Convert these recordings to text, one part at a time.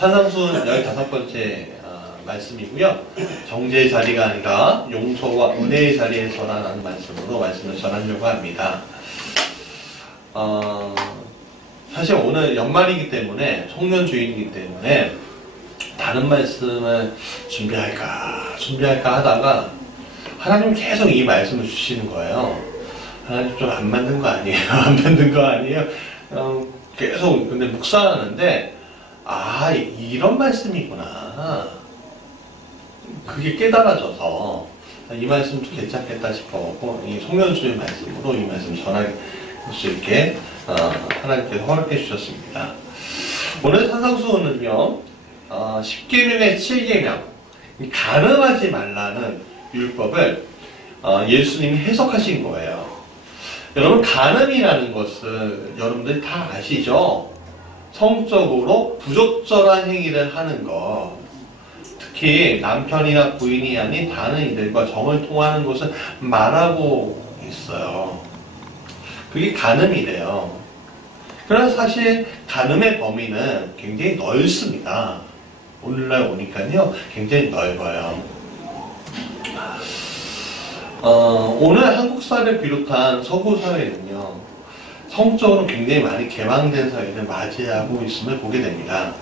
산상수훈 15번째 말씀이고요. 정죄의 자리가 아니라 용서와 은혜의 자리에서라는 말씀으로 말씀을 전하려고 합니다. 사실 오늘 연말이기 때문에 송년주일이기 때문에 다른 말씀을 준비할까 하다가 하나님 계속 이 말씀을 주시는 거예요. 하나님 좀 안 맞는 거 아니에요? 안 맞는 거 아니에요? 계속 근데 묵상하는데 이런 말씀이구나. 그게 깨달아져서 이 말씀도 괜찮겠다 싶어갖고 이 송년주일 말씀으로 이 말씀 전할 수 있게 하나님께서 허락해 주셨습니다. 오늘 산상수훈은요 10계명의 7계명 가늠하지 말라는 율법을 예수님이 해석하신 거예요. 여러분, 간음이라는 것을 여러분들이 다 아시죠? 성적으로 부적절한 행위를 하는 것, 특히 남편이나 부인이 아닌 다른 이들과 정을 통하는 것을 말하고 있어요. 그게 간음이래요. 그러나 사실 간음의 범위는 굉장히 넓습니다. 오늘날 오니까요 굉장히 넓어요. 오늘 한국 사회를 비롯한 서구 사회는요 성적으로 굉장히 많이 개방된 사회를 맞이하고 있음을 보게 됩니다.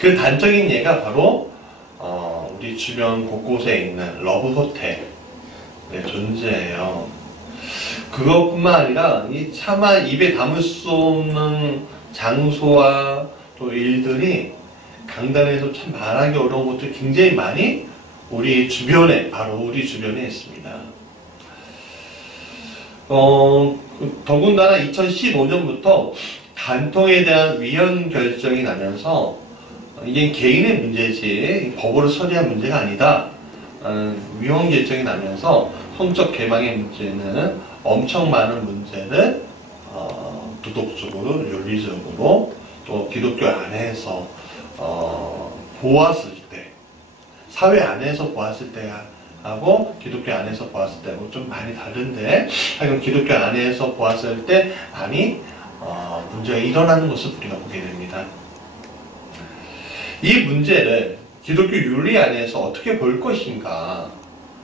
그 단적인 예가 바로 우리 주변 곳곳에 있는 러브 호텔의 존재예요. 그것뿐만 아니라 이 차마 입에 담을 수 없는 장소와 또 일들이 강단에서 참 말하기 어려운 것들이 굉장히 많이 우리 주변에, 바로 우리 주변에 있습니다. 더군다나 2015년부터 간통에 대한 위헌 결정이 나면서 이게 개인의 문제지 법으로 처리한 문제가 아니다. 위헌 결정이 나면서 성적 개방의 문제는 엄청 많은 문제를 도덕적으로, 윤리적으로 또 기독교 안에서 보았을 때, 사회 안에서 보았을 때 하고 기독교 안에서 보았을 때하고 좀 많이 다른데, 하여간 기독교 안에서 보았을 때 많이 문제가 일어나는 것을 우리가 보게 됩니다. 이 문제를 기독교 윤리 안에서 어떻게 볼 것인가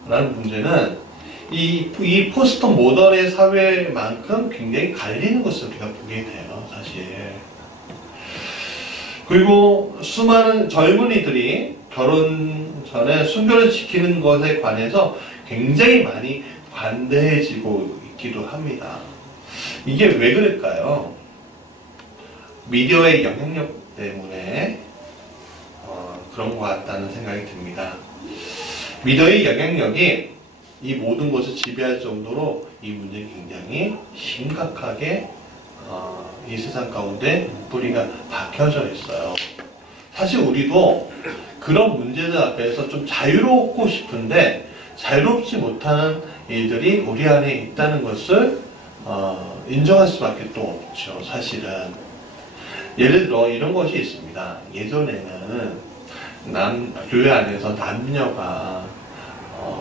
라는 문제는 이 포스트 모던의 사회만큼 굉장히 갈리는 것을 우리가 보게 돼요, 사실. 그리고 수많은 젊은이들이 결혼 전에 순결을 지키는 것에 관해서 굉장히 많이 관대해지고 있기도 합니다. 이게 왜 그럴까요? 미디어의 영향력 때문에 그런 것 같다는 생각이 듭니다. 미디어의 영향력이 이 모든 것을 지배할 정도로 이 문제가 굉장히 심각하게 이 세상 가운데 뿌리가 박혀져 있어요. 사실 우리도 그런 문제들 앞에서 좀 자유롭고 싶은데 자유롭지 못하는 일들이 우리 안에 있다는 것을 인정할 수밖에 또 없죠, 사실은. 예를 들어 이런 것이 있습니다. 예전에는 교회 안에서 남녀가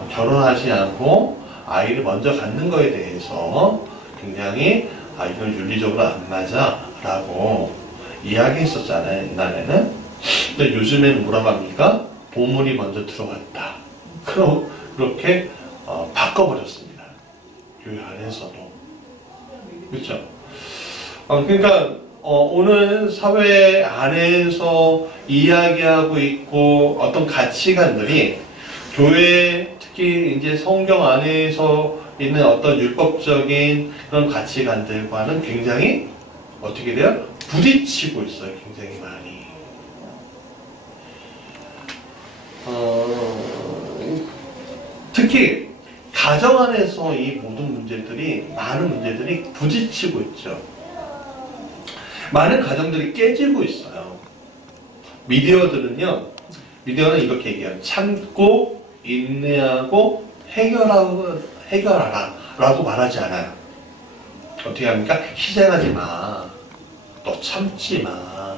결혼하지 않고 아이를 먼저 갖는 거에 대해서 굉장히 이건 윤리적으로 안 맞아 라고 이야기했었잖아요, 옛날에는. 근데 요즘에는 뭐라고 합니까? 보물이 먼저 들어갔다. 그렇게 바꿔버렸습니다. 교회 안에서도. 그렇죠? 그러니까 오늘 사회 안에서 이야기하고 있고 어떤 가치관들이 교회, 특히 이제 성경 안에서 있는 어떤 율법적인 그런 가치관들과는 굉장히 어떻게 돼요? 부딪히고 있어요, 굉장히 많이. 특히 가정 안에서 이 모든 문제들이, 많은 문제들이 부딪히고 있죠. 많은 가정들이 깨지고 있어요. 미디어는 이렇게 얘기해요. 참고 인내하고 해결하라 라고 말하지 않아요. 어떻게 합니까? 희생하지 마. 너 참지 마.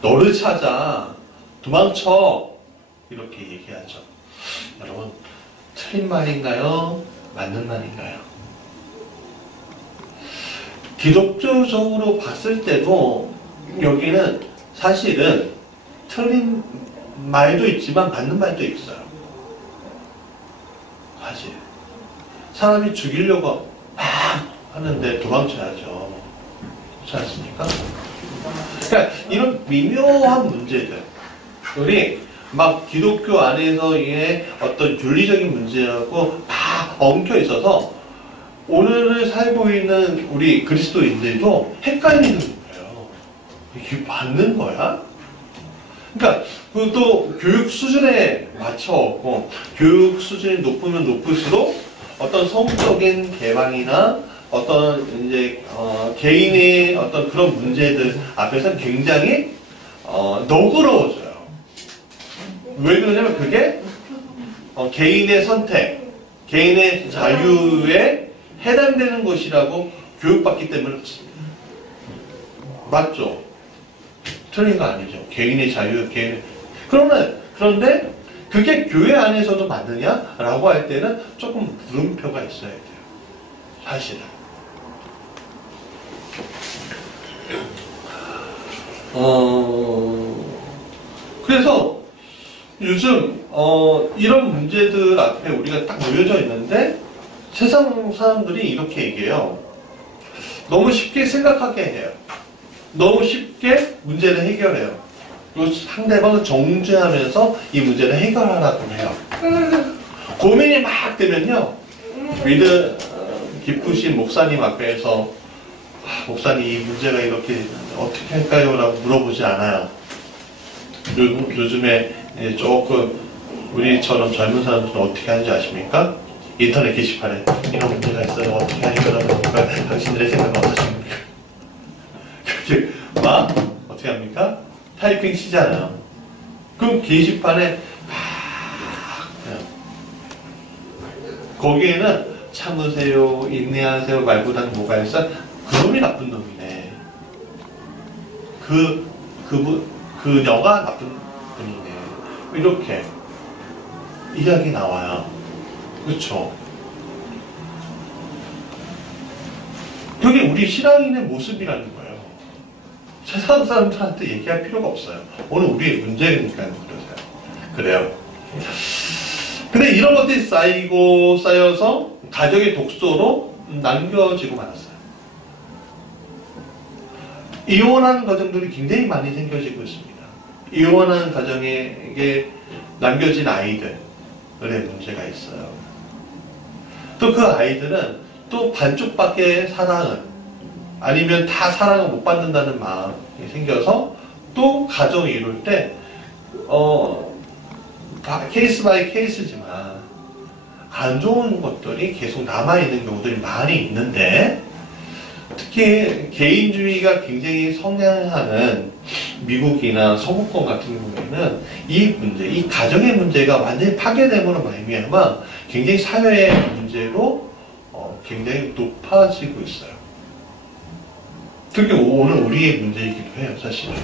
너를 찾아. 도망쳐. 이렇게 얘기하죠. 여러분, 틀린 말인가요? 맞는 말인가요? 기독교적으로 봤을 때도 여기는 사실은 틀린 말도 있지만 맞는 말도 있어요. 사실 사람이 죽이려고 막 하는데 도망쳐야죠. 그렇지 않습니까? 그러니까 이런 미묘한 문제들이 막 기독교 안에서의 어떤 윤리적인 문제하고 막 엉켜 있어서 오늘을 살고 있는 우리 그리스도인들도 헷갈리는 거예요. 이게 맞는 거야? 그러니까 그것도 교육 수준에 맞춰갖고 교육 수준이 높으면 높을수록 어떤 성적인 개방이나 어떤 이제 개인의 어떤 그런 문제들 앞에서 굉장히 너그러워져요. 왜 그러냐면 그게 개인의 선택, 개인의 자유에 해당되는 것이라고 교육받기 때문에 그렇습니다. 맞죠? 틀린 거 아니죠. 개인의 자유, 그런데 그게 교회 안에서도 맞느냐라고 할 때는 조금 물음표가 있어야 돼요. 사실은. 그래서 요즘 이런 문제들 앞에 우리가 딱 놓여져 있는데 세상 사람들이 이렇게 얘기해요. 너무 쉽게 생각하게 해요. 너무 쉽게 문제를 해결해요. 그리고 상대방을 정죄하면서 이 문제를 해결하라고 해요. 고민이 막 되면요. 깊으신 목사님 앞에서 목사님 이 문제가 이렇게 어떻게 할까요? 라고 물어보지 않아요. 요즘에 조금 우리처럼 젊은 사람들은 어떻게 하는지 아십니까? 인터넷 게시판에 이런 문제가 있어요. 어떻게 해결하는가? 당신들의 생각은 어떠십니까? 그렇게 막 어떻게 합니까? 타이핑 치잖아요. 그럼 게시판에 거기에는 참으세요, 인내하세요 말보다는 뭐가 있어? 그놈이 나쁜 놈이네. 그녀가 나쁜 분이네. 이렇게 이야기 나와요. 그렇죠? 그게 우리 신앙인의 모습이라는 거예요. 세상 사람들한테 얘기할 필요가 없어요. 오늘 우리의 문제니까 그래요. 근데 이런 것들이 쌓여서 가정의 독소로 남겨지고 말았어요. 이혼하는 가정들이 굉장히 많이 생겨지고 있습니다. 이혼하는 가정에게 남겨진 아이들의 문제가 있어요. 또 그 아이들은 또 반쪽밖에 사랑을 아니면 다 사랑을 못 받는다는 마음이 생겨서 또 가정을 이룰 때 케이스 바이 케이스지만 안 좋은 것들이 계속 남아있는 경우들이 많이 있는데 특히 개인주의가 굉장히 성향하는 미국이나 서구권 같은 경우에는 이 문제, 이 가정의 문제가 완전히 파괴됨으로 말미암아 굉장히 사회의 문제로 굉장히 높아지고 있어요. 그게 오늘 우리의 문제이기도 해요, 사실은.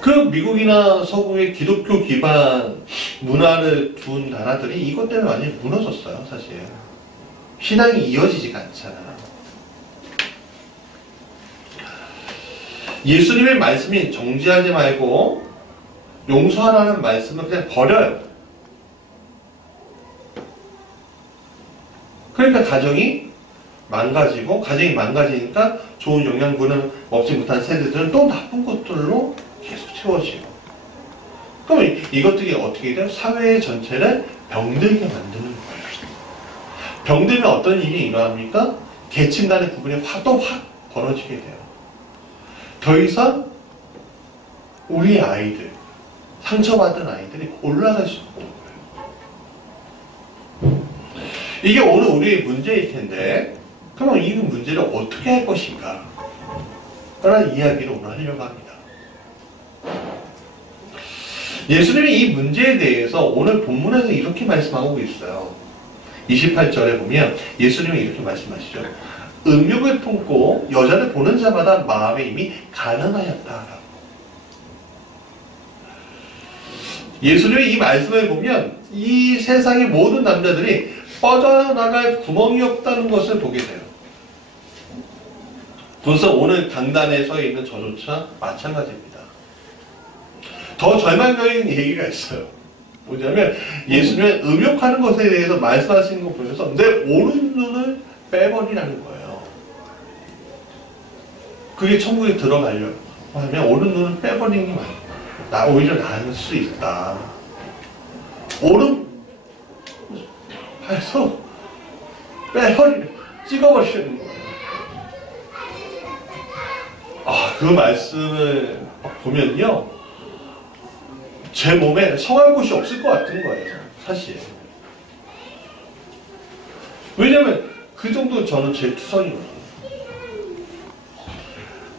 그 미국이나 서구의 기독교 기반 문화를 둔 나라들이 이것 때문에 완전히 무너졌어요, 사실. 신앙이 이어지지가 않잖아. 예수님의 말씀이 정죄하지 말고 용서하라는 말씀을 그냥 버려요. 그러니까 가정이 망가지니까 좋은 영양분을 먹지 못한 세대들은 또 나쁜 것들로 계속 채워지고. 그럼 이것들이 어떻게 돼요? 사회 전체를 병들게 만드는 거예요. 병들면 어떤 일이 일어납니까? 계층 간의 구분이 또 확 벌어지게 돼요. 더 이상 우리 아이들, 상처받은 아이들이 올라갈 수 없는 거예요. 이게 오늘 우리의 문제일 텐데, 그럼 이 문제를 어떻게 할 것인가? 라는 이야기를 오늘 하려고 합니다. 예수님이 이 문제에 대해서 오늘 본문에서 이렇게 말씀하고 있어요. 28절에 보면 예수님이 이렇게 말씀하시죠. 음욕을 품고 여자를 보는 자마다 마음에 이미 가늠하였다라고. 예수님의 이 말씀을 보면 이 세상의 모든 남자들이 빠져나갈 구멍이 없다는 것을 보게 돼요. 벌써 오늘 강단에 서 있는 저조차 마찬가지입니다. 더 절망적인 얘기가 있어요. 뭐냐면 예수님의 음욕하는 것에 대해서 말씀하시는 거 보셔서 내 오른 눈을 빼버리라는 거예요. 그게 천국에 들어가려고 하면 오른 눈을 빼버리는 게 나 오히려 나을 수 있다. 오른 해서 찍어버리는 거예요. 그 말씀을 보면요, 제 몸에 성할 곳이 없을 것 같은 거예요, 사실. 왜냐면 그 정도 저는 제 투성이거든요.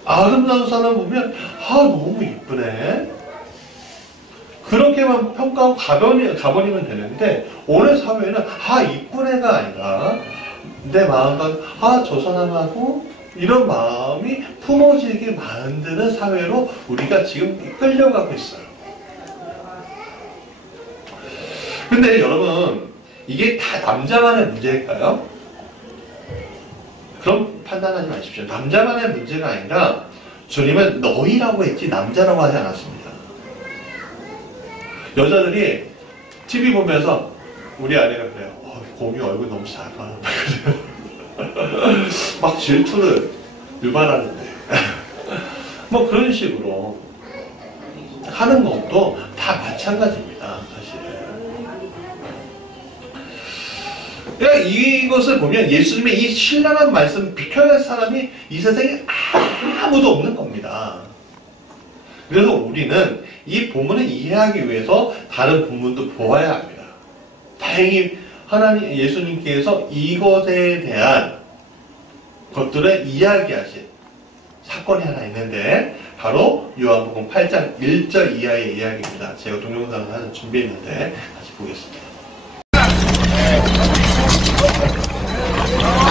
아름다운 사람 보면 너무 이쁘네, 그렇게만 평가하고 가버리면 되는데, 오늘 사회는 이쁜 애가 아니라 내 마음과 저 사람하고 이런 마음이 품어지게 만드는 사회로 우리가 지금 끌려가고 있어요. 근데 여러분, 이게 다 남자만의 문제일까요? 그럼 판단하지 마십시오. 남자만의 문제가 아니라 주님은 너희라고 했지 남자라고 하지 않았습니다. 여자들이 TV 보면서 우리 아내가 그래요. 곰이 얼굴 너무 작아. 막 질투를 유발하는데 뭐 그런 식으로 하는 것도 다 마찬가지입니다, 사실. 그러니까 이것을 보면 예수님의 이 신랄한 말씀 비켜야 할 사람이 이 세상에 아무도 없는 겁니다. 그래서 우리는 이 본문을 이해하기 위해서 다른 본문도 보아야 합니다. 다행히 예수님께서 이것에 대한 것들을 이야기하신 사건이 하나 있는데, 바로 요한복음 8장 1절 이하의 이야기입니다. 제가 동영상을 하나 준비했는데 같이 보겠습니다.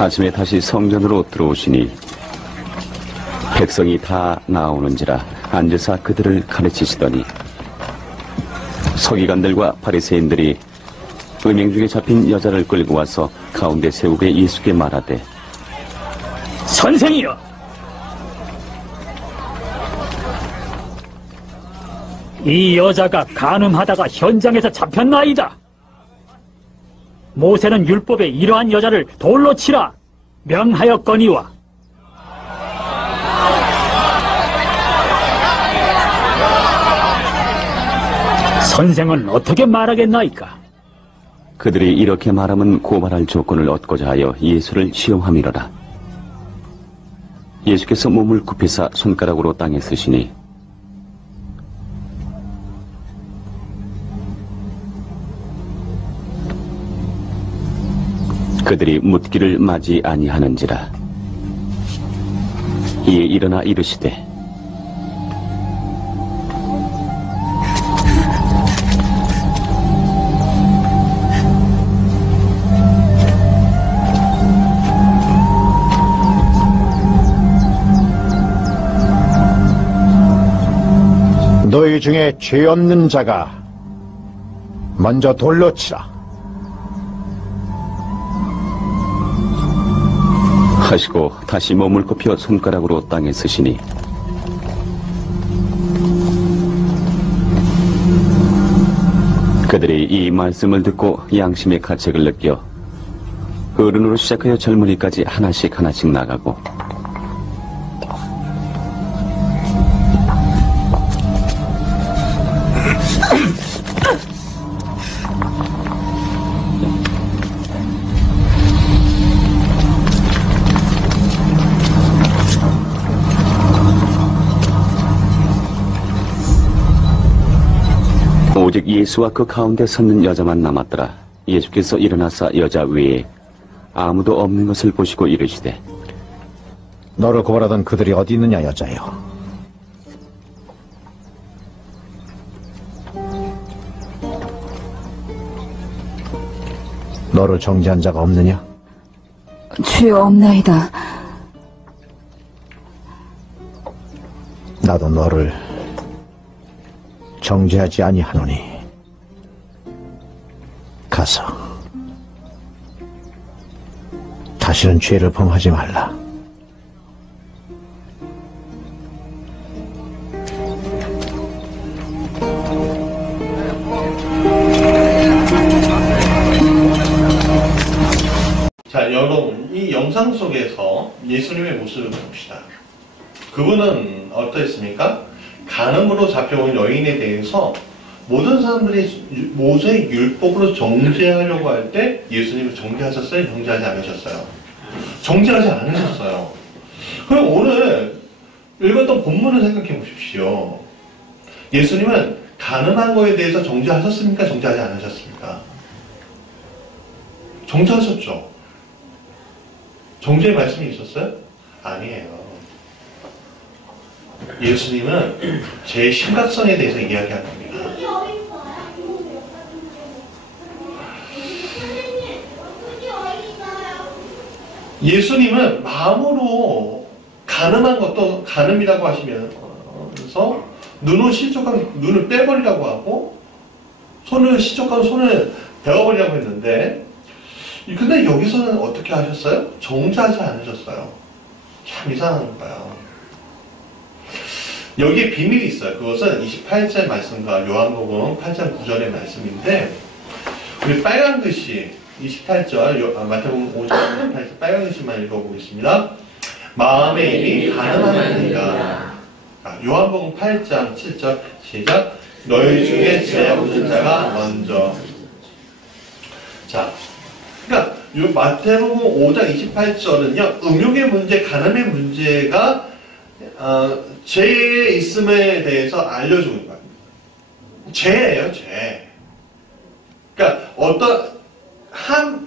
아침에 다시 성전으로 들어오시니 백성이 다 나오는지라 앉으사 그들을 가르치시더니, 서기관들과 바리새인들이 음행 중에 잡힌 여자를 끌고 와서 가운데 세우게 예수께 말하되, 선생이여, 이 여자가 간음하다가 현장에서 잡혔나이다. 모세는 율법에 이러한 여자를 돌로 치라 명하였거니와. 선생은 어떻게 말하겠나이까? 그들이 이렇게 말하면 고발할 조건을 얻고자 하여 예수를 시험함이로라. 예수께서 몸을 굽히사 손가락으로 땅에 쓰시니 그들이 묻기를 맞이 아니하는지라. 이에 일어나 이르시되, 너희 중에 죄 없는 자가 먼저 돌로 치라 하시고 다시 몸을 굽혀 손가락으로 땅에 쓰시니 그들이 이 말씀을 듣고 양심의 가책을 느껴 어른으로 시작하여 젊은이까지 하나씩 나가고, 오직 예수와 그 가운데 섰는 여자만 남았더라. 예수께서 일어나사 여자 외에 아무도 없는 것을 보시고 이르시되, 너를 고발하던 그들이 어디 있느냐, 여자여. 너를 정죄한 자가 없느냐? 주여, 없나이다. 나도 너를 정죄하지 아니하노니 가서 다시는 죄를 범하지 말라. 이 영상 속에서 예수님의 모습을 봅시다. 그분은 어떠했습니까? 간음으로 잡혀온 여인에 대해서 모든 사람들이 모세의 율법으로 정죄하려고 할 때 예수님은 정죄하셨어요? 정죄하지 않으셨어요? 정죄하지 않으셨어요. 그럼 오늘 읽었던 본문을 생각해 보십시오. 예수님은 가늠한 거에 대해서 정죄하셨습니까? 정죄하지 않으셨습니까? 정죄하셨죠. 정죄의 말씀이 있었어요? 아니에요. 예수님은 제 심각성에 대해서 이야기한 겁니다. 예수님은 마음으로 가늠한 것도 가늠이라고 하시면서 눈을 빼버리라고 하고 손을 시족하고 손을 베어버리라고 했는데 근데 여기서는 어떻게 하셨어요? 정죄하지 않으셨어요. 참 이상한 거예요. 여기에 비밀이 있어요. 그것은 28절 말씀과 요한복음 8장 9절의 말씀인데 우리 빨간 글씨 28절 마태복음 5장 28절 빨간 글씨만 읽어보겠습니다. 마음의 입이 가늠하는 이가 요한복음 8장 7절 시작. 너희 중에 죄 없는 자가 먼저. 자, 그러니까 요 마태복음 5장 28절은요 음욕의 문제, 가늠의 문제가 죄에 있음에 대해서 알려주는 거예요. 죄예요, 죄. 그러니까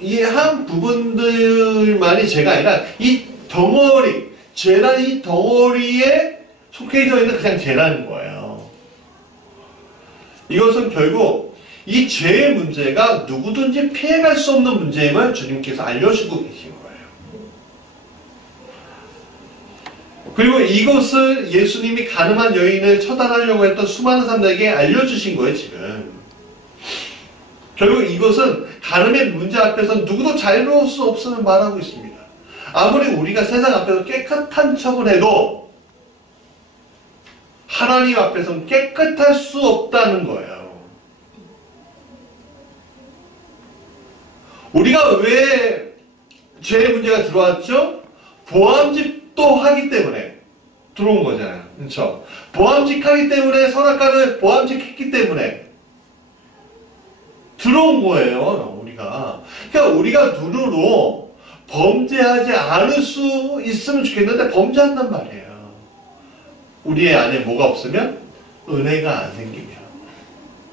이 한 부분들만이 죄가 아니라 이 덩어리, 죄라는 이 덩어리에 속해져 있는 그냥 죄라는 거예요. 이것은 결국 이 죄의 문제가 누구든지 피해갈 수 없는 문제임을 주님께서 알려주고 계신 거예요. 그리고 이것을 예수님이 가늠한 여인을 처단하려고 했던 수많은 사람들에게 알려주신 거예요, 지금. 결국 이것은 가늠의 문제 앞에서 누구도 자유로울 수 없음을 말하고 있습니다. 아무리 우리가 세상 앞에서 깨끗한 척을 해도 하나님 앞에서는 깨끗할 수 없다는 거예요. 우리가 왜 죄의 문제가 들어왔죠? 보암직도 하기 때문에 들어온 거잖아요. 그렇죠? 보암직하기 때문에 선악과를 보암직했기 때문에 들어온 거예요. 우리가. 그러니까 우리가 눈으로 범죄하지 않을 수 있으면 좋겠는데 범죄한단 말이에요. 우리의 안에 뭐가 없으면? 은혜가 안 생기면.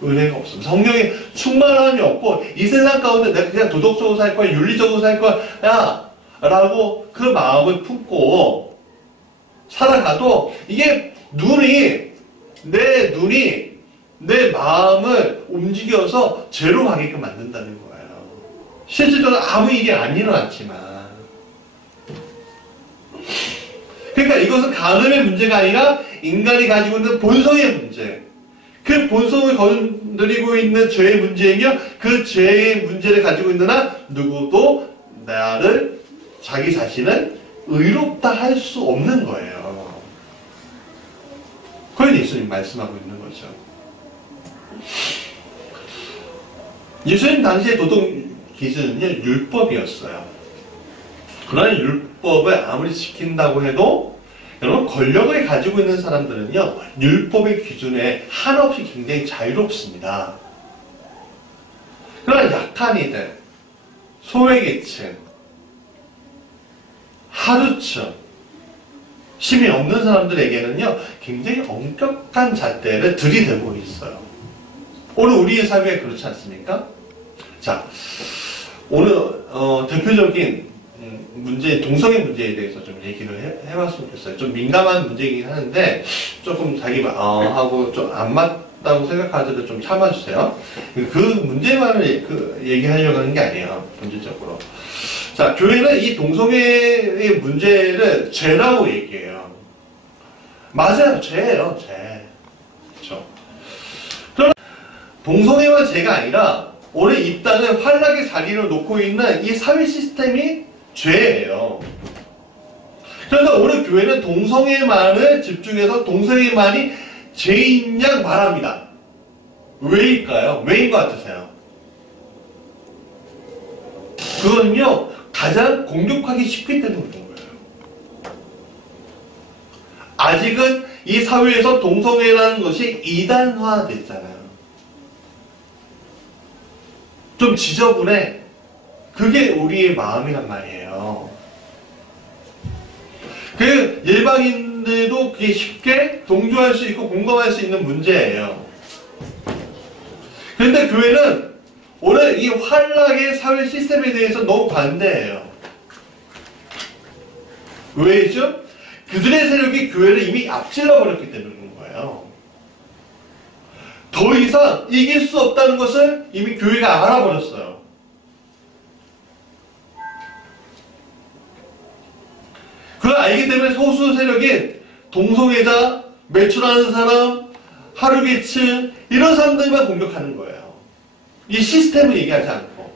은혜가 없으면. 성령의 충만함이 없고 이 세상 가운데 내가 그냥 도덕적으로 살 거야, 윤리적으로 살 거야 라고 그 마음을 품고 살아가도 이게 내 눈이 내 마음을 움직여서 죄로 가게끔 만든다는 거예요. 실질적으로 아무 일이 안 일어났지만. 그러니까 이것은 가늠의 문제가 아니라 인간이 가지고 있는 본성의 문제. 그 본성을 건드리고 있는 죄의 문제이며 그 죄의 문제를 가지고 있는 한 누구도 자기 자신을 의롭다 할 수 없는 거예요. 그걸 예수님 말씀하고 있는 거죠. 예수님 당시의 도덕 기준은요, 율법이었어요. 그러나 율법을 아무리 지킨다고 해도 여러분 권력을 가지고 있는 사람들은요, 율법의 기준에 한없이 굉장히 자유롭습니다. 그러나 약한 이들, 소외계층, 하루층, 힘이 없는 사람들에게는요, 굉장히 엄격한 잣대를 들이대고 있어요. 오늘 우리의 사회에 그렇지 않습니까? 자, 오늘 대표적인 문제, 동성애 문제에 대해서 좀 얘기를 해봤으면 좋겠어요. 좀 민감한 문제이긴 하는데 조금 자기 하고 좀 안 맞다고 생각하셔도 좀 참아주세요. 그 문제만을 얘기하려고 하는 게 아니에요. 본질적으로. 자, 교회는 이 동성애의 문제를 죄라고 얘기해요. 맞아요. 죄예요. 죄. 그렇죠. 그럼 동성애와 죄가 아니라 오늘 이 땅에 환락의 자리를 놓고 있는 이 사회 시스템이 죄예요. 그래서 오늘 교회는 동성애만을 집중해서 동성애만이 죄인 양 말합니다. 왜일까요? 왜인 것 같으세요? 그건요, 가장 공격하기 쉽기 때문에 그런 거예요. 아직은 이 사회에서 동성애라는 것이 이단화됐잖아요. 좀 지저분해. 그게 우리의 마음이란 말이에요. 그 일반인들도 그게 쉽게 동조할 수 있고 공감할 수 있는 문제예요. 그런데 교회는 오늘 이 환락의 사회 시스템에 대해서 너무 반대해요. 왜죠? 그들의 세력이 교회를 이미 앞질러 버렸기 때문에 그런 거예요. 더 이상 이길 수 없다는 것을 이미 교회가 알아버렸어요. 그걸 알기 때문에 소수 세력인 동성애자, 매출하는 사람, 하류계층 이런 사람들만 공격하는 거예요. 이 시스템을 얘기하지 않고.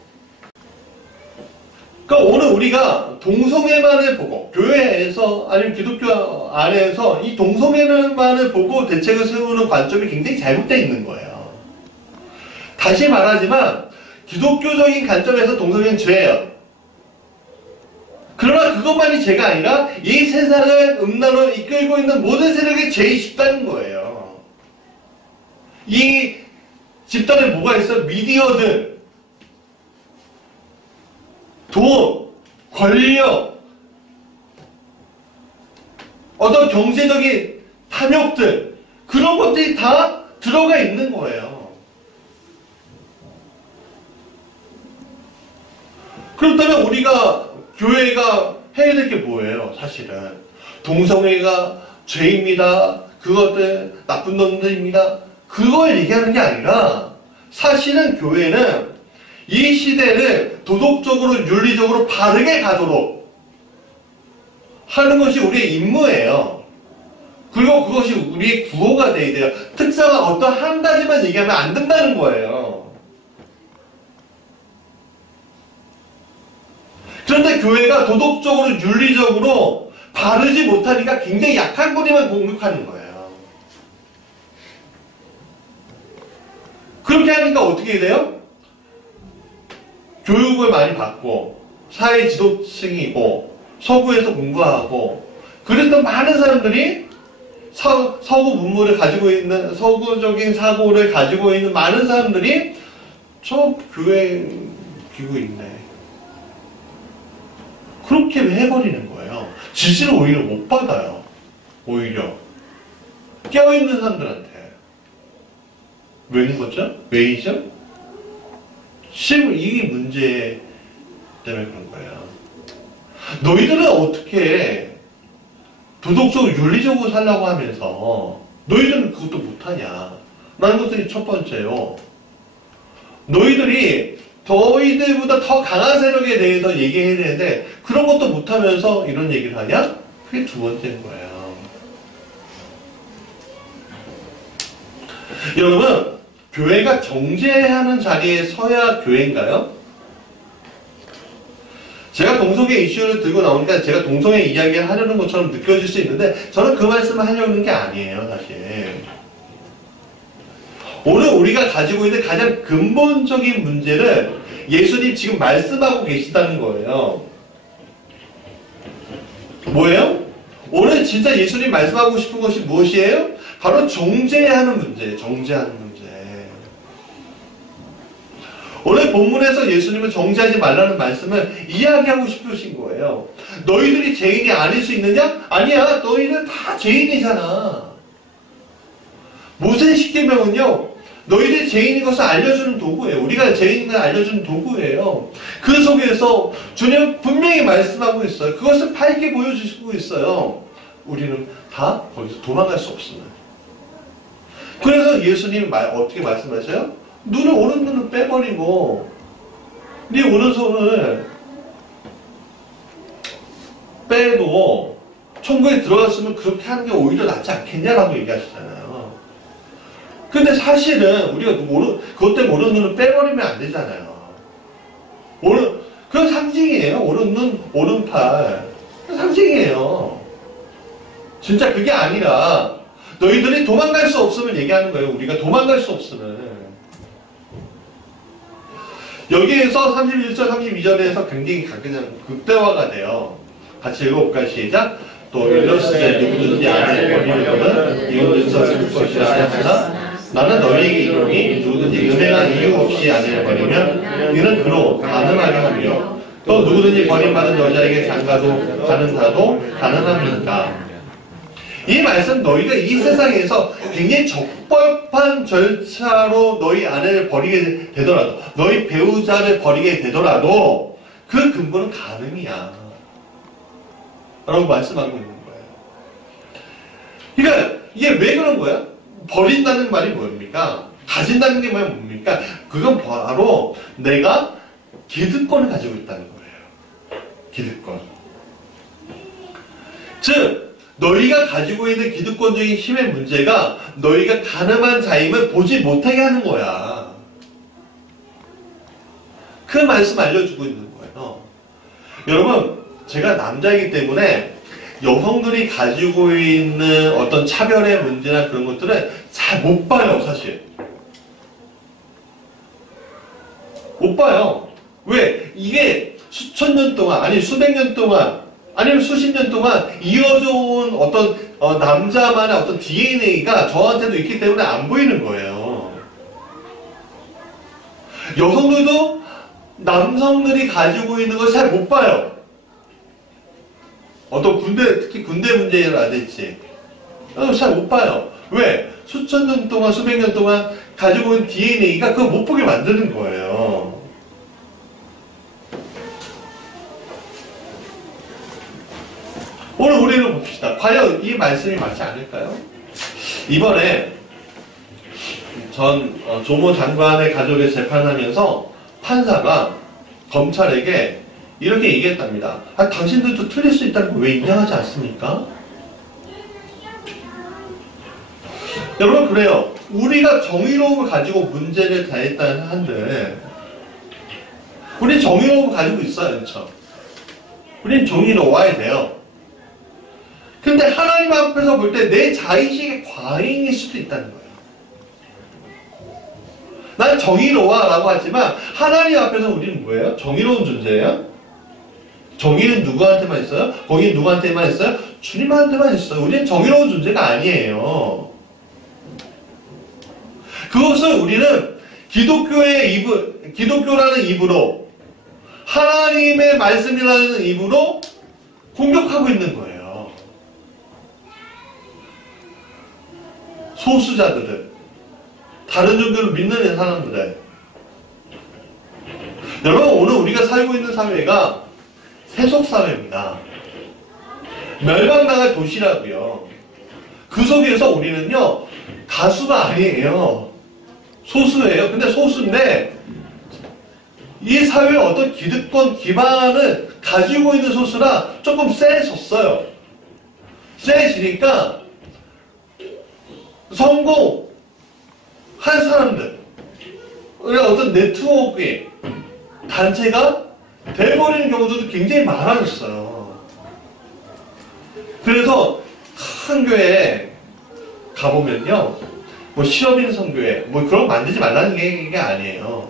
그러니까 오늘 우리가 동성애만을 보고 교회에서 아니면 기독교 안에서 이 동성애만을 보고 대책을 세우는 관점이 굉장히 잘못되어 있는 거예요. 다시 말하지만 기독교적인 관점에서 동성애는 죄예요. 그러나 그것만이 죄가 아니라 이 세상을 음란으로 이끌고 있는 모든 세력의 죄의 집단인 거예요. 이 집단에 뭐가 있어? 미디어들, 돈, 권력, 어떤 경제적인 탐욕들, 그런 것들이 다 들어가 있는 거예요. 그렇다면 우리가 교회가 해야 될 게 뭐예요? 사실은 동성애가 죄입니다. 그것들 나쁜 놈들입니다. 그걸 얘기하는 게 아니라 사실은 교회는 이 시대를 도덕적으로 윤리적으로 바르게 가도록 하는 것이 우리의 임무예요. 그리고 그것이 우리의 구호가 돼야 돼요. 특성은 어떤 한 가지만 얘기하면 안 된다는 거예요. 그런데 교회가 도덕적으로 윤리적으로 바르지 못하니까 굉장히 약한 분이만 공격하는 거예요. 그렇게 하니까 어떻게 돼요? 교육을 많이 받고 사회 지도층이고 서구에서 공부하고 그랬던 많은 사람들이 서구 문물을 가지고 있는 서구적인 사고를 가지고 있는 많은 사람들이 저 교회 기구 있네. 그렇게 해버리는 거예요. 지지를 오히려 못 받아요. 오히려 깨어있는 사람들한테. 왜인 거죠? 왜이죠? 이게 문제 때문에 그런 거예요. 너희들은 어떻게 도덕적으로 윤리적으로 살라고 하면서 너희들은 그것도 못하냐 라는 것들이 첫 번째요. 너희들보다 더 강한 세력에 대해서 얘기해야 되는데 그런 것도 못하면서 이런 얘기를 하냐? 그게 두 번째인 거예요. 여러분, 교회가 정죄하는 자리에 서야 교회인가요? 제가 동성애 이슈를 들고 나오니까 제가 동성애 이야기를 하려는 것처럼 느껴질 수 있는데 저는 그 말씀을 하려는 게 아니에요, 사실. 오늘 우리가 가지고 있는 가장 근본적인 문제를 예수님 지금 말씀하고 계시다는 거예요. 뭐예요? 오늘 진짜 예수님 말씀하고 싶은 것이 무엇이에요? 바로 정죄하는 문제예요. 정죄하는 문제. 오늘 본문에서 예수님은 정죄하지 말라는 말씀을 이야기하고 싶으신 거예요. 너희들이 죄인이 아닐 수 있느냐? 아니야. 너희들 다 죄인이잖아. 모세 십계명은요. 너희들이 죄인인 것을 알려주는 도구예요. 우리가 죄인인 걸 알려주는 도구예요. 그 속에서 주님은 분명히 말씀하고 있어요. 그것을 밝게 보여주시고 있어요. 우리는 다 거기서 도망갈 수 없습니다. 그래서 예수님이 어떻게 말씀하세요? 오른 눈을 빼버리고 네 오른손을 빼도 천국에 들어갔으면 그렇게 하는 게 오히려 낫지 않겠냐라고 얘기하시잖아요. 근데 사실은 우리가 그것 때문에 오른 눈을 빼버리면 안 되잖아요. 그건 상징이에요. 오른 눈, 오른팔. 상징이에요. 진짜 그게 아니라 너희들이 도망갈 수 없음을 얘기하는 거예요. 우리가 도망갈 수 없음을. 여기에서 31절, 32절에서 굉장히 극대화가 돼요. 같이 읽어볼까요? 시작. 또 일러스되 누구든지 아내를 버리려거든 이웃에서 죽을 것이라 하였으나 나는 너희에게 이르노니 누구든지 음행한 이유 없이 아내를 버리면 이는 그로 가늠하게 하며 또 누구든지 버림받은 여자에게 장가도 가는다도 가능합니까? 이 말씀 너희가 이 세상에서 굉장히 적법한 절차로 너희 아내를 버리게 되더라도 너희 배우자를 버리게 되더라도 그 근본은 가늠이야 라고 말씀하고 있는 거예요. 그러니까 이게 왜 그런 거야? 버린다는 말이 뭡니까? 가진다는 게 뭡니까? 그건 바로 내가 기득권을 가지고 있다는 거예요. 기득권. 즉 너희가 가지고 있는 기득권적인 힘의 문제가 너희가 가늠한 자임을 보지 못하게 하는 거야. 그 말씀 알려주고 있는 거예요. 여러분 제가 남자이기 때문에 여성들이 가지고 있는 어떤 차별의 문제나 그런 것들은 잘 못 봐요, 사실. 못 봐요. 왜? 이게 수천 년 동안, 아니 수백 년 동안, 아니면 수십 년 동안 이어져 온 어떤 남자만의 어떤 DNA가 저한테도 있기 때문에 안 보이는 거예요. 여성들도 남성들이 가지고 있는 걸 잘 못 봐요. 어떤 특히 군대 문제라든지 잘 못 봐요. 왜? 수천 년 동안, 수백 년 동안 가지고 있는 DNA가 그걸 못 보게 만드는 거예요. 오늘 우리는 봅시다. 과연 이 말씀이 맞지 않을까요? 이번에 전 조모 장관의 가족을 재판하면서 판사가 검찰에게 이렇게 얘기했답니다. 당신들도 틀릴 수 있다는 거 왜 인정하지 않습니까? 여러분 그래요. 우리가 정의로움을 가지고 문제를 다했다는 한들 우린 정의로움을 가지고 있어요. 그렇죠? 우린 정의로워야 돼요. 근데 하나님 앞에서 볼 때 내 자의식의 과잉일 수도 있다는 거예요. 난 정의로워 라고 하지만 하나님 앞에서 우리는 뭐예요? 정의로운 존재예요? 정의는 누구한테만 있어요? 거기는 누구한테만 있어요? 주님한테만 있어요. 우리는 정의로운 존재가 아니에요. 그것을 우리는 기독교라는 입으로 하나님의 말씀이라는 입으로 공격하고 있는 거예요. 소수자들을, 다른 종교를 믿는 사람들. 여러분 오늘 우리가 살고 있는 사회가 세속사회입니다. 멸망당할 도시라고요. 그 속에서 우리는요 다수가 아니에요. 소수예요. 근데 소수인데 이 사회의 어떤 기득권 기반을 가지고 있는 소수라 조금 세졌어요. 세지니까 성공한 사람들, 어떤 네트워크의 단체가 돼버리는 경우도 굉장히 많아졌어요. 그래서 큰 교회에 가보면요, 뭐 실업인 선교회, 뭐 그런 거 만들지 말라는 게 아니에요.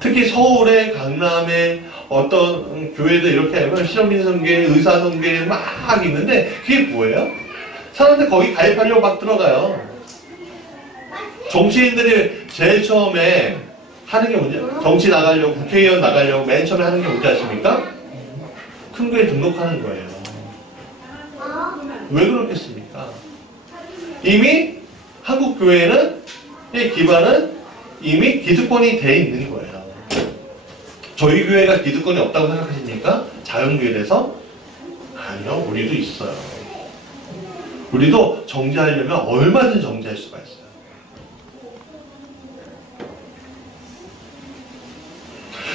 특히 서울에, 강남에 어떤 교회들 이렇게 하면 실업인 선교회, 의사 선교회 막 있는데 그게 뭐예요? 사람들 거기 가입하려고 막 들어가요. 정치인들이 제일 처음에 하는 게 뭔지, 정치 나가려고, 국회의원 나가려고 맨 처음에 하는 게 뭔지 아십니까? 큰 교회 등록하는 거예요. 왜 그렇겠습니까? 이미 한국 교회는, 이 기반은 이미 기득권이 돼 있는 거예요. 저희 교회가 기득권이 없다고 생각하십니까? 자연교회에서? 아니요, 우리도 있어요. 우리도 정지하려면 얼마든지 정지할 수가 있어요.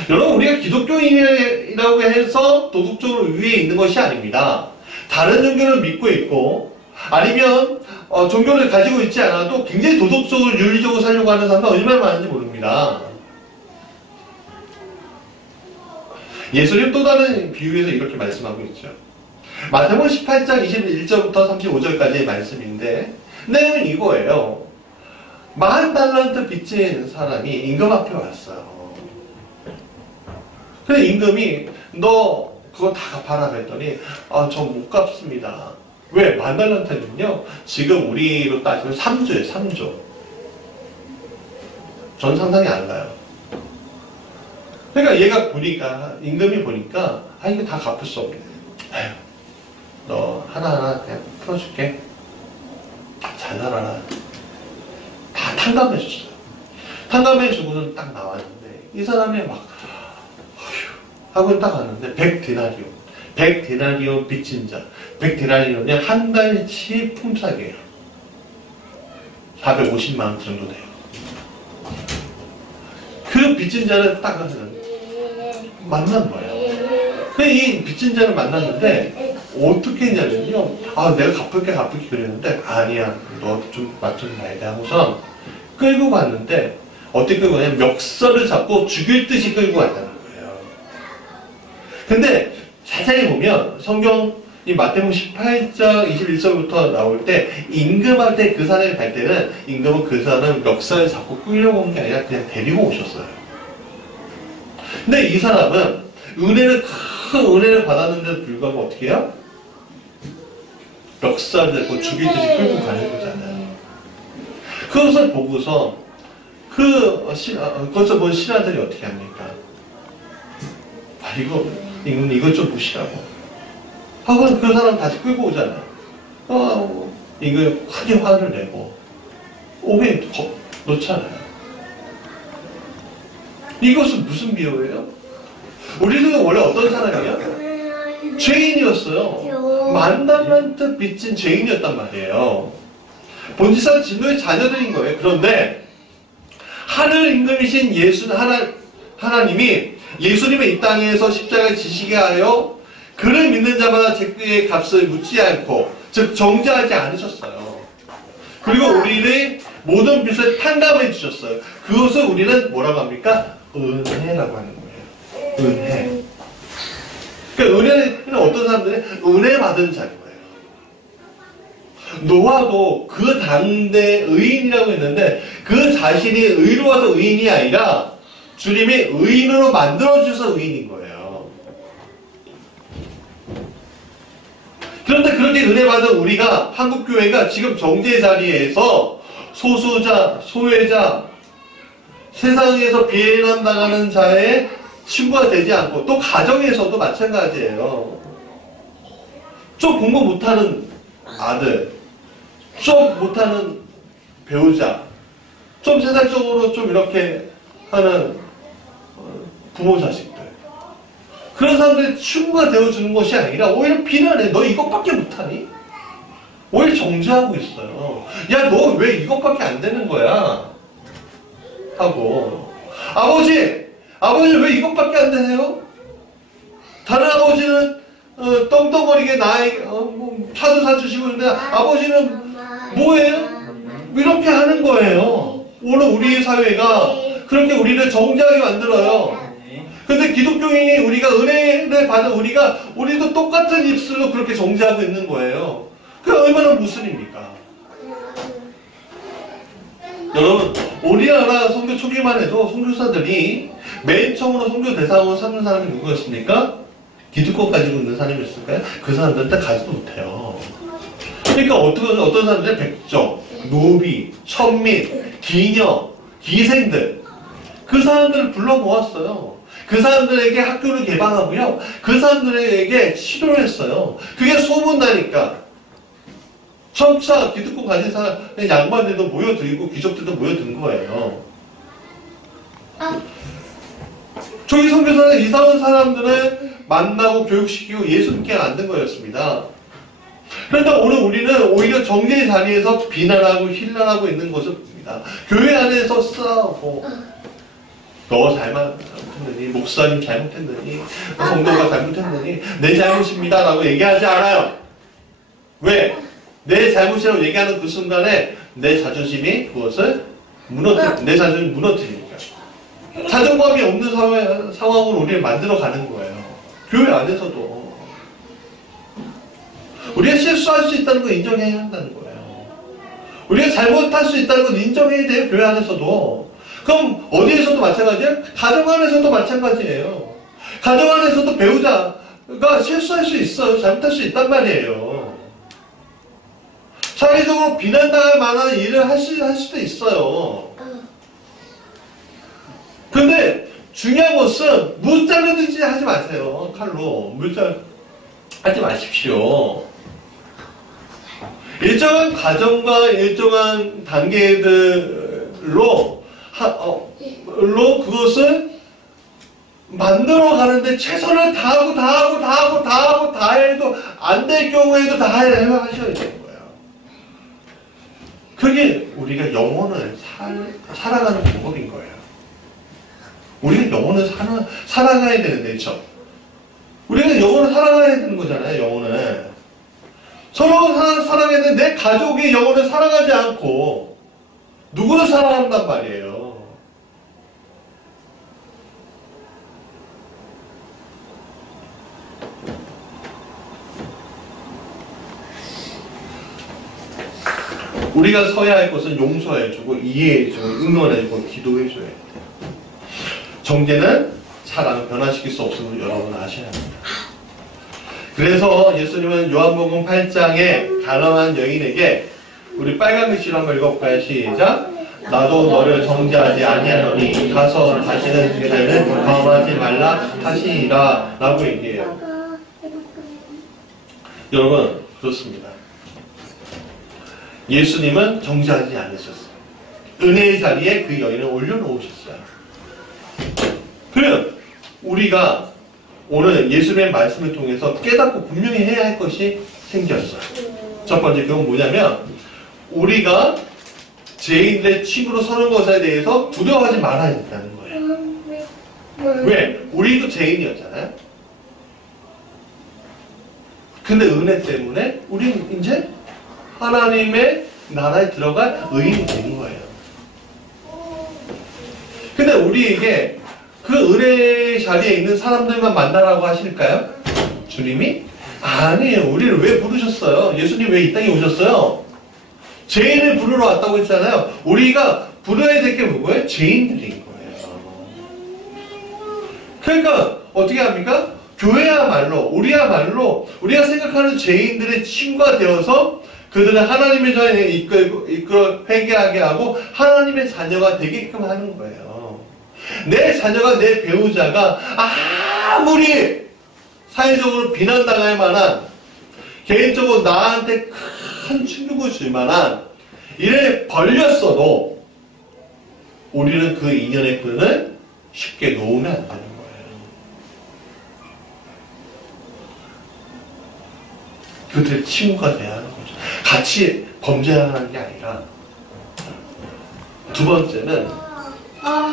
여러분 우리가 기독교인이라고 해서 도덕적으로 위에 있는 것이 아닙니다. 다른 종교를 믿고 있고 아니면 종교를 가지고 있지 않아도 굉장히 도덕적으로 윤리적으로 살려고 하는 사람도 얼마나 많은지 모릅니다. 예수님 또 다른 비유에서 이렇게 말씀하고 있죠. 마태복음 18장 21절부터 35절까지의 말씀인데 내용은 이거예요. 10,000달란트 빚진 사람이 임금 앞에 왔어요. 근데 임금이 너 그거 다 갚아라 그랬더니 저 못 갚습니다. 왜? 10,000달란트는요 지금 우리로 따지면 3조예요. 3조. 전 상상이 안 가요. 그러니까 얘가 보니까 임금이 보니까 이거 다 갚을 수 없네. 에휴, 너 하나하나 그냥 풀어줄게. 잘 살아라. 다 탕감해 줬어요. 탕감해 주고는 딱 나왔는데 이 사람이 막 하고 딱 왔는데 100데나리온 100데나리온 빚진 자 100데나리온이 한 달치 품삯이에요. 450만 원 정도 돼요. 그 빚진 자를 딱 만난 거예요. 이 빚진 자를 만났는데 어떻게 했냐면요. 내가 갚을게 그랬는데 아니야. 너 좀 맛 좀 봐야 돼 하고서 끌고 갔는데 어떻게 끌고 가냐면 멱살을 잡고 죽일 듯이 끌고 갔다는 거예요. 근데 자세히 보면 성경 이 마태복음 18장 21절부터 나올 때 임금한테 그 사람이 갈 때는 임금은 그 사람을 멱살을 잡고 끌려온 게 아니라 그냥 데리고 오셨어요. 근데 이 사람은 큰 은혜를 받았는데도 불구하고 어떻게 해요? 멱살을 잡고 죽일 듯이 끌고 가는 거잖아요. 그것을 보고서 그것을 본 신하들이 어떻게 합니까? 이거 좀 보시라고. 하고 그 사람 다시 끌고 오잖아요. 이거 크게 화를 내고 오게 놓잖아요. 이것은 무슨 비유예요? 우리는 원래 어떤 사람이야? 죄인이었어요. 10,000달란트 빚진 죄인이었단 말이에요. 본질상 진노의 자녀들인 거예요. 그런데 하늘 임금이신 하나님이 예수님의 이 땅에서 십자가에 지시게 하여 그를 믿는 자마다 그의 값을 묻지 않고 즉 정죄하지 않으셨어요. 그리고 우리의 모든 빚을 탕감해 주셨어요. 그것을 우리는 뭐라고 합니까? 은혜라고 하는 거예요. 은혜. 그러니까 은혜는 어떤 사람들이 은혜 받은 자인 거예요. 노아도 그 당대 의인이라고 했는데 그 자신이 의로워서 의인이 아니라 주님이 의인으로 만들어주셔서 의인인 거예요. 그런데 그렇게 은혜 받은 우리가 한국교회가 지금 정죄의 자리에서 소수자, 소외자, 세상에서 비난당하는 자의 친구가 되지 않고 또 가정에서도 마찬가지예요. 좀 공부 못하는 아들, 좀 못하는 배우자, 좀 세상적으로 좀 이렇게 하는 부모 자식들, 그런 사람들이 친구가 되어주는 것이 아니라 오히려 비난해. 너 이것밖에 못하니? 오히려 정죄하고 있어요. 야, 너 왜 이것밖에 안 되는 거야? 하고 아버지 왜 이것밖에 안 되세요? 다른 아버지는 떵떵거리게 나에게 차도 사주시고 있는데 아버지는 뭐예요? 이렇게 하는 거예요. 오늘 우리 사회가 그렇게 우리를 정죄하게 만들어요. 근데 기독교인이 우리가 은혜를 받은 우리도 똑같은 입술로 그렇게 정죄하고 있는 거예요. 그게 얼마나 무슨입니까? 여러분, 우리나라 선교 초기만 해도 선교사들이 맨 처음으로 선교 대상으로 삼는 사람이 누구였습니까? 기득권 가지고 있는 사람이었을까요? 그 사람들한테 가지도 못해요. 그러니까 어떤 사람들은 백정, 노비, 천민, 기녀, 기생들, 그 사람들을 불러 모았어요. 그 사람들에게 학교를 개방하고요. 그 사람들에게 치료를 했어요. 그게 소문나니까 점차 기득권 가진 사람의 양반들도 모여들고 귀족들도 모여든 거예요. 저기 선교사는 이상한 사람들을 만나고 교육시키고 예수 믿게 만든 거였습니다. 그런데 오늘 우리는 오히려 정죄의 자리에서 비난하고 힐난하고 있는 것을 봅니다. 교회 안에서 싸우고 너 잘못했느니, 목사님 잘못했느니, 성도가 잘못했느니, 내 잘못입니다 라고 얘기하지 않아요. 왜? 내 잘못이라고 얘기하는 그 순간에 내 자존심이 그것을 내 자존심이 무너뜨리니까. 자존감이 없는 상황으로 우리를 만들어가는 거예요. 교회 안에서도. 우리가 실수할 수 있다는 걸 인정해야 한다는 거예요. 우리가 잘못할 수 있다는 걸 인정해야 돼요. 교회 안에서도. 그럼 어디에서도 마찬가지예요? 가정 안에서도 마찬가지예요. 가정 안에서도 배우자가 실수할 수 있어요. 잘못할 수 있단 말이에요. 사회적으로 비난당할 만한 일을 할 수도 있어요. 근데 중요한 것은 무자르듯이 하지 마세요. 칼로 하지 마십시오. 일정한 과정과 일정한 단계들로 그것을 만들어 가는데 최선을 다 해도 안 될 경우에도 다 하셔야 되는 거예요. 그게 우리가 영혼을 살아가는 방법인 거예요. 우리가 영혼을 살아가야 되는데, 그렇죠? 우리가 영혼을 살아가야 되는 거잖아요, 영혼을. 서로 살아가야 되는데 내 가족이 영혼을 살아가지 않고 누구를 살아간단 말이에요. 우리가 서야 할 것은 용서해주고 이해해주고 응원해주고 기도해줘야 돼요. 정죄는 사랑을 변화시킬 수 없음을 여러분 아셔야 합니다. 그래서 예수님은 요한복음 8장에 가난한 여인에게 우리 빨간 글씨로 한번 읽어볼까요? 시작. 나도 너를 정죄하지 아니하노니 가서 다시는 죄를 범하지 말라 하시니라 라고 얘기해요. 여러분 그렇습니다. 예수님은 정죄하지 않으셨어요. 은혜의 자리에 그 여인을 올려놓으셨어요. 그러면 우리가 오늘 예수님의 말씀을 통해서 깨닫고 분명히 해야 할 것이 생겼어요. 첫 번째 그건 뭐냐면 우리가 죄인들의 친구로 서는 것에 대해서 두려워하지 말아야 된다는 거예요. 왜? 우리도 죄인이었잖아요. 근데 은혜 때문에 우리는 이제 하나님의 나라에 들어갈 의인이 된 거예요. 근데 우리에게 그 은혜 자리에 있는 사람들만 만나라고 하실까요? 주님이? 아니에요. 우리를 왜 부르셨어요? 예수님 왜 이 땅에 오셨어요? 죄인을 부르러 왔다고 했잖아요. 우리가 부르어야 될 게 뭐예요? 죄인들인 거예요. 그러니까 어떻게 합니까? 교회야말로 우리야말로 우리가 생각하는 죄인들의 친구가 되어서 그들을 하나님의 전에 이끌어 회개하게 하고 하나님의 자녀가 되게끔 하는 거예요. 내 자녀가 내 배우자가 아무리 사회적으로 비난당할 만한 개인적으로 나한테 큰 충격을 줄 만한 일에 벌렸어도 우리는 그 인연의 끈을 쉽게 놓으면 안 되는 거예요. 그들의 친구가 돼야 하는 거죠. 같이 범죄하는 게 아니라. 두 번째는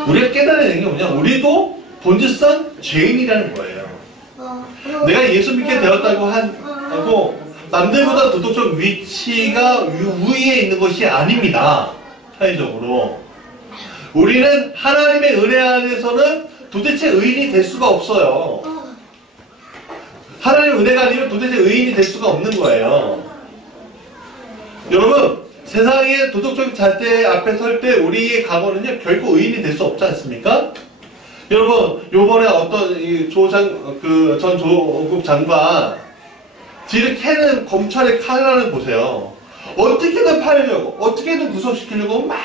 우리가 깨달아야 되는 게 뭐냐, 우리도 본질상 죄인이라는 거예요. 내가 예수 믿게 되었다고 하고 남들보다 도덕적 위치가 우위에 있는 것이 아닙니다. 사회적으로 우리는 하나님의 은혜 안에서는 도대체 의인이 될 수가 없어요. 하나님의 은혜가 아니면 도대체 의인이 될 수가 없는 거예요. 여러분, 세상의 도덕적 잣대 앞에 설 때 우리의 각오는요 결코 의인이 될 수 없지 않습니까? 여러분, 요번에 어떤 전 조국 장관 뒤를 캐는 검찰의 칼날을 보세요. 어떻게든 팔려고, 어떻게든 구속시키려고 막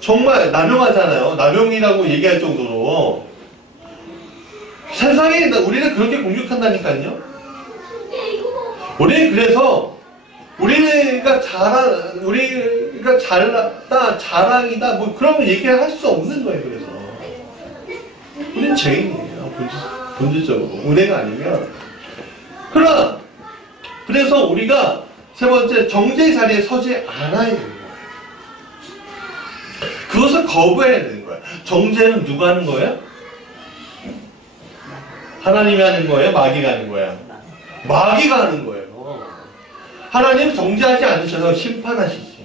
정말 남용하잖아요. 남용이라고 얘기할 정도로. 세상에 우리를 그렇게 공격한다니까요. 우리는 그래서 우리가 잘났다, 자랑이다, 뭐 그런 얘기를 할 수 없는 거예요. 그래서 우리는 죄인이에요. 본질적으로 은혜가 아니면. 그러나 그래서 우리가 세 번째 정죄의 자리에 서지 않아야 되는 거예요. 그것을 거부해야 되는 거예요. 정죄는 누가 하는 거예요? 하나님이 하는 거예요? 마귀가 하는 거예요? 마귀가 하는 거예요. 하나님은 정죄하지 않으셔서 심판하시지.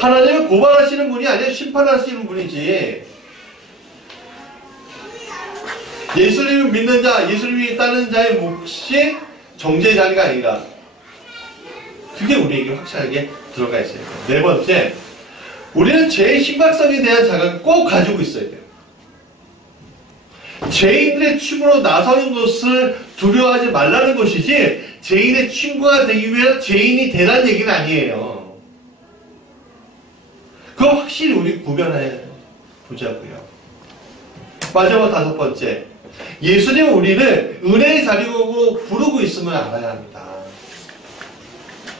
하나님은 고발하시는 분이 아니라 심판하시는 분이지. 예수님을 믿는 자, 예수님이 따르는 자의 몫이 정죄의 자리가 아니라, 그게 우리에게 확실하게 들어가 있어요. 네 번째, 우리는 죄의 심각성에 대한 자각을 꼭 가지고 있어야 돼요. 죄인들의 친구로 나서는 것을 두려워하지 말라는 것이지 죄인의 친구가 되기 위해 죄인이 되라는 얘기는 아니에요. 그거 확실히 우리 구별해 보자고요. 마지막 5번째, 예수님은 우리를 은혜의 자리로 부르고 있음을 알아야 합니다.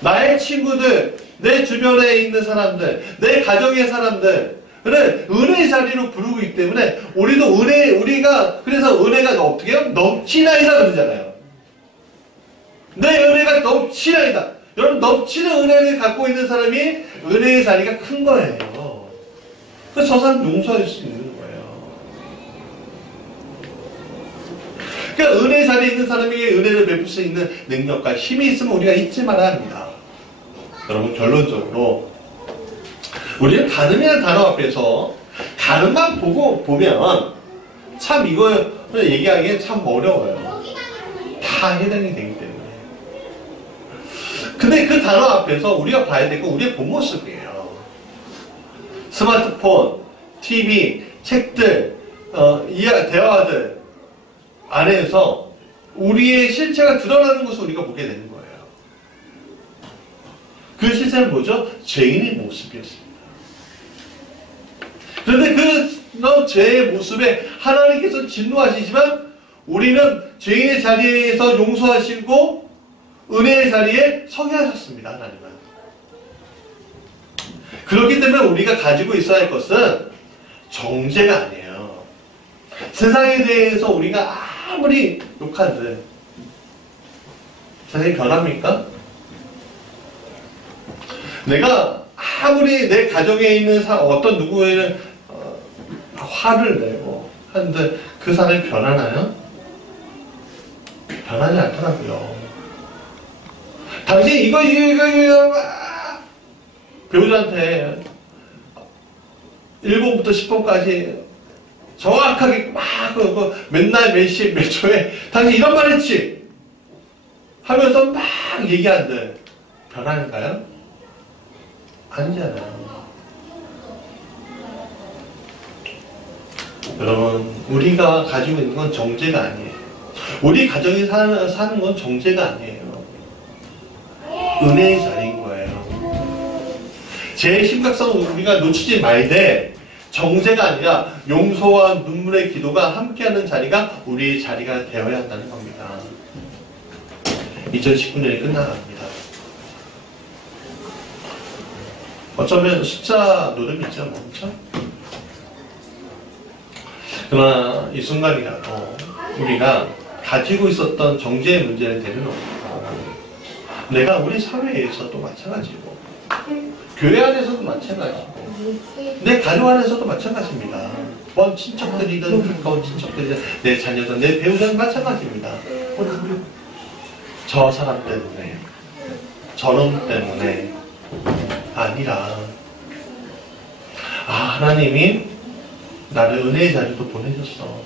나의 친구들, 내 주변에 있는 사람들, 내 가정의 사람들을 은혜의 자리로 부르고 있기 때문에 우리도 우리가 그래서 은혜가 어떻게 해요? 넘치나이다 그러잖아요. 내 은혜가 넘치나이다. 여러분, 넘치는 은혜를 갖고 있는 사람이 은혜의 자리가 큰 거예요. 그래서 저 사람 용서할 수 있는 거예요. 그러니까 은혜의 자리에 있는 사람에게 은혜를 베풀 수 있는 능력과 힘이 있으면 우리가 잊지 말아야 합니다. 여러분, 결론적으로 우리는 가늠이라는 단어 앞에서 가늠만 보면 참 이거 얘기하기엔 참 어려워요. 다 해당이 되기 때문에. 근데 그 단어 앞에서 우리가 봐야 될 건 우리의 본 모습이에요. 스마트폰, TV, 책들, 대화들 안에서 우리의 실체가 드러나는 것을 우리가 보게 되는 거예요. 그 실체는 뭐죠? 죄인의 모습이었습니다. 그런데 그런 죄의 모습에 하나님께서 진노하시지만 우리는 죄인의 자리에서 용서하시고 은혜의 자리에 서게 하셨습니다. 하나님은. 그렇기 때문에 우리가 가지고 있어야 할 것은 정죄가 아니에요. 세상에 대해서 우리가 아무리 욕한들 세상이 변합니까? 내가 아무리 내 가정에 있는 어떤 누구에는 화를 내고 하는데 그 사람이 변하나요? 변하지 않더라고요. 당신 이거 배우자한테 1번부터 10번까지 정확하게 막 맨날 몇 시 몇 초에 당신 이런 말 했지 하면서 막 얘기하는데 변하는가요? 아니잖아요. 여러분, 우리가 가지고 있는 건 정죄가 아니에요. 우리 가정이 사는 건 정죄가 아니에요. 은혜의 자리인 거예요. 제 심각성은 우리가 놓치지 말되 정죄가 아니라 용서와 눈물의 기도가 함께하는 자리가 우리의 자리가 되어야 한다는 겁니다. 2019년이 끝나갑니다. 어쩌면 숫자 노름이죠, 멈춰? 그러나 이 순간이라도 우리가 가지고 있었던 정죄의 문제를 내려놓고 내가 우리 사회에서도 마찬가지고 교회 안에서도 마찬가지고 내 가족 안에서도 마찬가지입니다. 먼 친척들이든 가까운 친척들이든 내 자녀든 내 배우자는 마찬가지입니다. 저 사람 때문에 저놈 때문에 아니라 하나님이 나를 은혜의 자리로 보내셨어.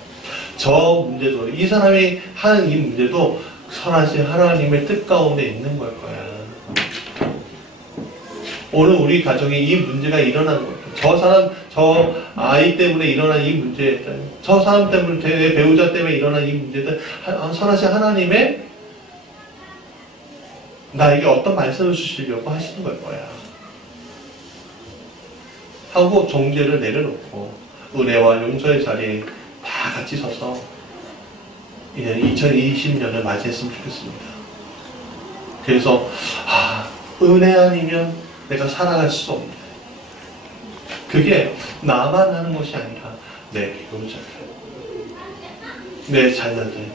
저 문제도 이 사람이 하는 이 문제도 선하신 하나님의 뜻 가운데 있는 걸 거야. 오늘 우리 가정에 이 문제가 일어난 거예요. 저 아이 때문에 일어난 이 문제들, 저 사람 때문에, 내 배우자 때문에 일어난 이 문제들, 선하신 하나님의 나에게 어떤 말씀을 주시려고 하시는 걸 거야. 하고 정죄를 내려놓고 은혜와 용서의 자리에 다 같이 서서 이제 2020년을 맞이했으면 좋겠습니다. 그래서 은혜 아니면 내가 살아갈 수 없네. 그게 나만 하는 것이 아니라 내 배우자들, 내 자녀들,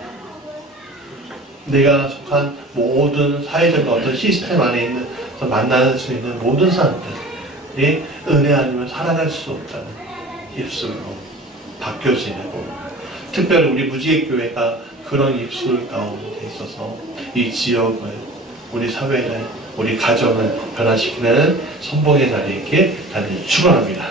내가 속한 모든 사회적인 어떤 시스템 안에 있는 만날 수 있는 모든 사람들이 은혜 아니면 살아갈 수 없다는 입술로 바뀌어지고, 특별히 우리 무지개교회가 그런 입술 가운데 있어서 이 지역을, 우리 사회를, 우리 가정을 변화시키는 선봉의 자리에 있게 다니 축원합니다.